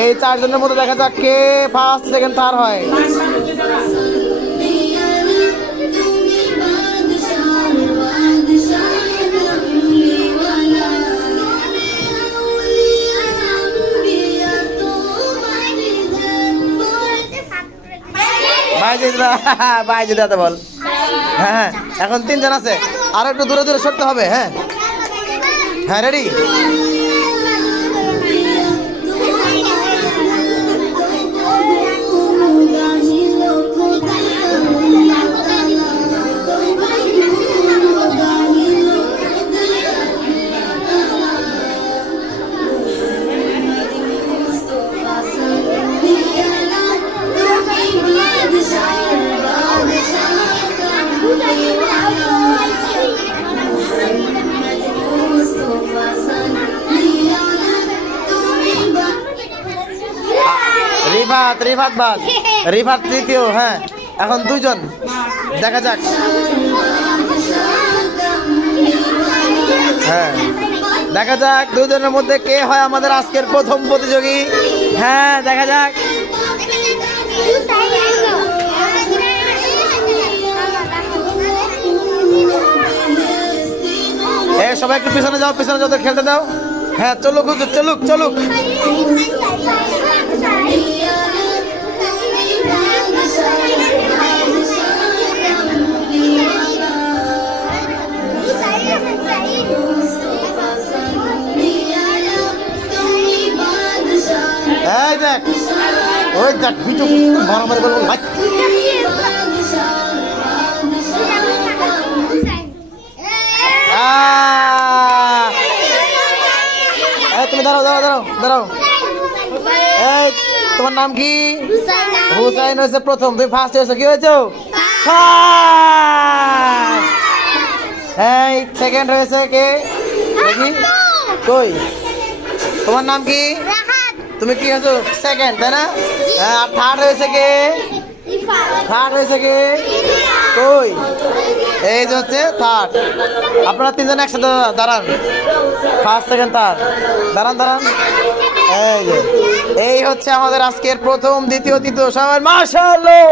এই চারজনের মধ্যে দেখা যাক কে ফার্স্ট সেকেন্ড থার্ড হয়। বাইজে দাদা বল। হ্যাঁ এখন তিনজন আছে, আরো একটু দূরে দূরে সরতে হবে। হ্যাঁ হ্যাঁ রেডি। রিফাত তৃতীয়। হ্যাঁ এখন দুইজন, দেখা যাক। হ্যাঁ দেখা যাক দুইজনের মধ্যে কে হয় আমাদের আজকের প্রথম প্রতিযোগী। হ্যাঁ দেখা যাক। সবাই একটু পিছনে যাও, পিছনে যাও, খেলতে দাও। হ্যাঁ চলুক চলুক চলুক। এই দেখ, ওই দেখ ভিডিও মারামারি করবো ভাই। তুমি দাঁড়াও দাঁড়াও দাঁড়াও দাঁড়াও। এই তোমার নাম কি? হুসাইন হয়েছে প্রথম, তুমি ফার্স্ট হয়েছে। কি হয়েছে? এই সেকেন্ড হয়েছে কে দেখি? কই তোমার নাম কি? তুমি কি হয়েছো? সেকেন্ড, তাই না? আর থার্ড হয়েছে কে? থার্ড হয়েছে কে? কই? এই যে হচ্ছে থার্ড। আপনারা তিনজন একসাথে দাঁড়ান, ফার্স্ট সেকেন্ড থার্ড। দাঁড়ান দাঁড়ান। এই যে এই হচ্ছে আমাদের আজকের প্রথম, দ্বিতীয়, তৃতীয়। সবাই মাশাআল্লাহ।